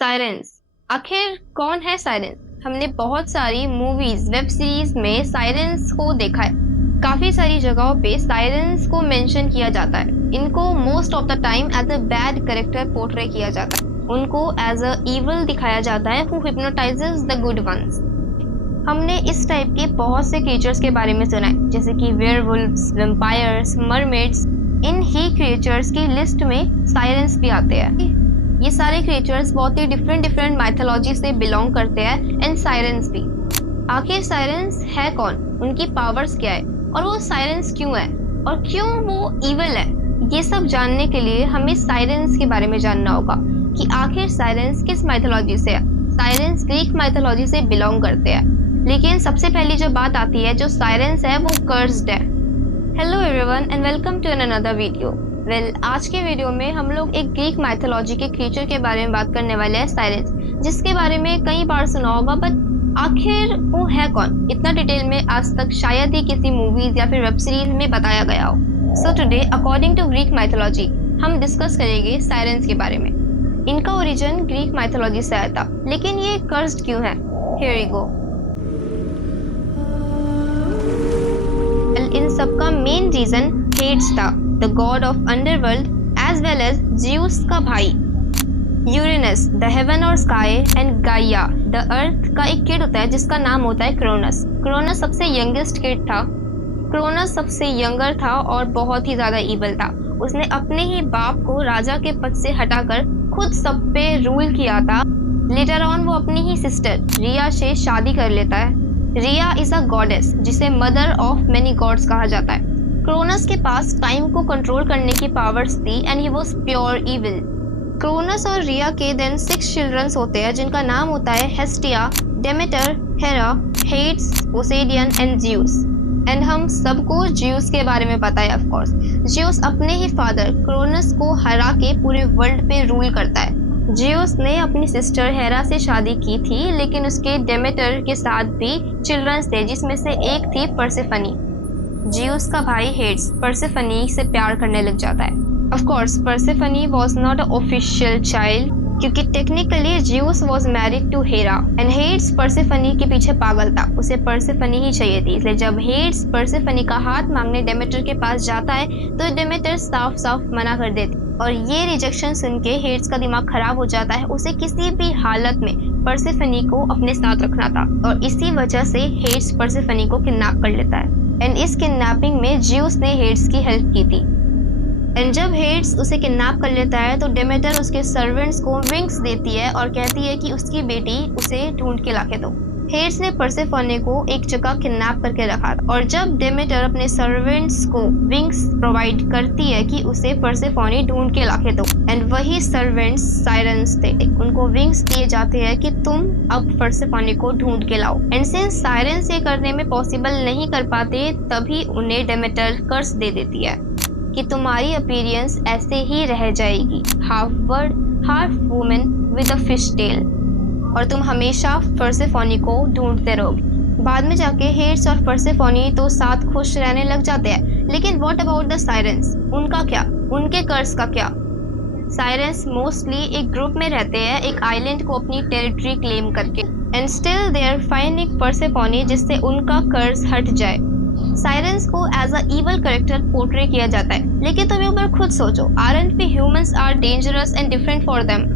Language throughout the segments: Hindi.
साइरेंस। आखिर कौन है साइरेंस? हमने बहुत सारी मूवीज, वेब सीरीज में साइरेंस को देखा है। काफी सारी जगहों पे साइरेंस को मेंशन किया जाता है। इनको most of the time as a bad character portray किया जाता है। उनको एज अ इविल दिखाया जाता है हु हिप्नोटाइजेस द गुड वंस। हमने इस टाइप के बहुत से क्रिएचर्स के बारे में सुना है, जैसे कि वेयरवुल्व्स, वैम्पायर्स, मरमेड्स। इन ही क्रिएचर्स की लिस्ट में साइरेंस भी आते हैं। ये सारे क्रिएचर्स बहुत ही डिफरेंट माइथोलॉजी से बिलोंग करते हैं, एंड साइरेंस भी। आखिर साइरेंस है कौन, उनकी पावर्स क्या है, और वो साइरेंस क्यों है, और क्यों वो इविल है? ये सब जानने के लिए हमें साइरेंस के बारे में जानना होगा कि आखिर साइरेंस किस माइथोलॉजी से है। साइरेंस ग्रीक माइथोलॉजी से बिलोंग करते हैं, लेकिन सबसे पहली जो बात आती है, जो साइरेंस है वो कर्स्ड है। Hello everyone and welcome to another video. आज के वीडियो में हम लोग एक ग्रीक माइथोलॉजी के क्रिएचर के बारे में बात करने वाले हैं, साइरेंस, जिसके बारे में कई बार सुना होगा, बट आखिर वो है कौन, इतना डिटेल में आज तक शायद ही किसी मूवीज या फिर वेब सीरीज में बताया गया हो। So today according to Greek mythology हम डिस्कस करेंगे साइरेंस के बारे में। इनका ओरिजिन ग्रीक माइथोलॉजी से आया था, लेकिन ये कर्स्ड क्यों है? Here we go. इन सबका मेन रीजन हेड्स था, the god of underworld, as well as Zeus का भाई यूरेनस, द हेवन और sky, and Gaia, the earth का एक किड होता है जिसका नाम होता है क्रोनस। क्रोनस सबसे यंगेस्ट किड था। क्रोनस सबसे यंगर था और बहुत ही ज्यादा इविल था। उसने अपने ही बाप को राजा के पद से हटाकर खुद सब पे रूल किया था। लेटर ऑन वो अपनी ही सिस्टर रिया से शादी कर लेता है। रिया इज अ गॉडेस, जिसे मदर ऑफ मेनी गॉड्स कहा जाता है। क्रोनस के पास टाइम को कंट्रोल करने की पावर्स थी, and he was pure evil. क्रोनस और रिया के देन 6 चिल्ड्रंस होते हैं, जिनका नाम होता है Hestia, Demeter, Hera, Hades, Poseidon and Zeus. And हम सबको ज्यूस के बारे में पता है। ऑफ कोर्स ज्यूस अपने ही फादर क्रोनस को हरा के पूरे वर्ल्ड पे रूल करता है। ज्यूस ने अपनी सिस्टर हेरा से शादी की थी, लेकिन उसके डेमेटर के साथ भी चिल्ड्रंस थे, जिसमें से एक थी परसेफनी। ज्यूस का भाई हेड्स परसेफनी से प्यार करने लग जाता है। Of course Persephone was not a official child, क्योंकि technically Zeus was married to Hera, and Hades Persephone के पीछे पागल था। उसे परसेफनी ही चाहिए थी। इसलिए जब हेड्स परसेफनी का हाथ मांगने डेमेटर के पास जाता है, तो डेमेटर साफ साफ मना कर देती, और ये रिजेक्शन सुन के हेड्स का दिमाग खराब हो जाता है। उसे किसी भी हालत में परसेफनी को अपने साथ रखना था, और इसी वजह से हेड्स परसेफनी को किडनैप कर लेता है। एंड इस किडनैपिंग में ज्यूस ने हेड्स की हेल्प की थी। एंड जब हेड्स उसे किडनैप कर लेता है, तो डेमेटर उसके सर्वेंट्स को विंग्स देती है और कहती है कि उसकी बेटी उसे ढूंढ के लाके दो। हेड्स ने परसेफनी को एक जगह किडनैप करके रखा था, और जब डेमेटर अपने सर्वेंट्स को विंग्स प्रोवाइड करती है कि उसे परसेफनी ढूंढ के लाके दो, एंड वही सर्वेंट्स साइरेंस थे। उनको विंग्स दिए जाते हैं कि तुम अब परसेफनी को ढूंढ के लाओ। एंड सिंस साइरेंस ये करने में पॉसिबल नहीं कर पाते, तभी उन्हें डेमेटर कर्स दे देती है कि तुम्हारी अपीयरेंस ऐसे ही रह जाएगी, half bird half women with a fish tail, और तुम हमेशा परसेफनी को ढूंढते रहोगे। बाद में जाके हेड्स और परसेफनी तो साथ खुश रहने लग जाते हैं, लेकिन व्हाट अबाउट द साइरेंस? उनका क्या, उनके कर्स का क्या? साइरेंस मोस्टली एक ग्रुप में रहते हैं, एक आइलैंड को अपनी टेरिटरी क्लेम करके, and still they are finding Persephone, जिससे उनका कर्स हट जाए। साइरेंस को as a evil character portray किया जाता है, लेकिन तुम एक बार खुद सोचो, आरंट भी humans are dangerous and different for them?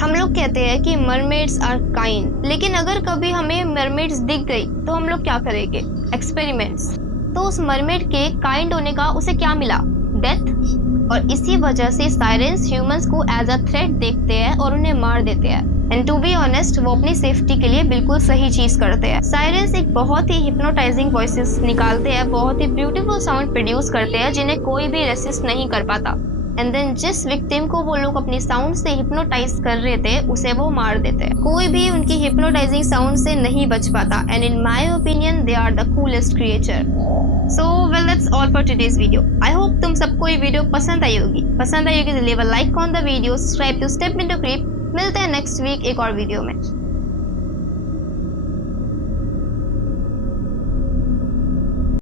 हम लोग कहते हैं कि मरमेड्स आर काइंड, लेकिन अगर कभी हमें मरमेड्स दिख गई तो हम लोग क्या करेंगे? एक्सपेरिमेंट्स। तो उस मरमेड के काइंड होने का उसे क्या मिला? डेथ। और इसी वजह से साइरेंस ह्यूमंस को एज अ थ्रेट देखते हैं और उन्हें मार देते हैं। एंड टू बी ऑनेस्ट, वो अपनी सेफ्टी के लिए बिल्कुल सही चीज करते हैं। साइरेंस एक बहुत ही हिप्नोटाइजिंग वॉइसेस निकालते हैं, बहुत ही ब्यूटीफुल साउंड प्रोड्यूस करते हैं, जिन्हें कोई भी रेसिस्ट नहीं कर पाता। एंड देन जिस विक्टिम को वो लोग अपनी साउंड से हिप्नोटाइज कर रहे थे, उसे वो मार देते हैं। कोई भी उनकी हिप्नोटाइजिंग साउंड से नहीं बच पाता। And in my opinion they are the coolest creature. So well, that's all for today's video. I hope तुम सबको ये वीडियो पसंद आई होगी। पसंद आई होगी तो leave a like on the video, subscribe to step into crypt. मिलते हैं नेक्स्ट वीक एक और वीडियो में।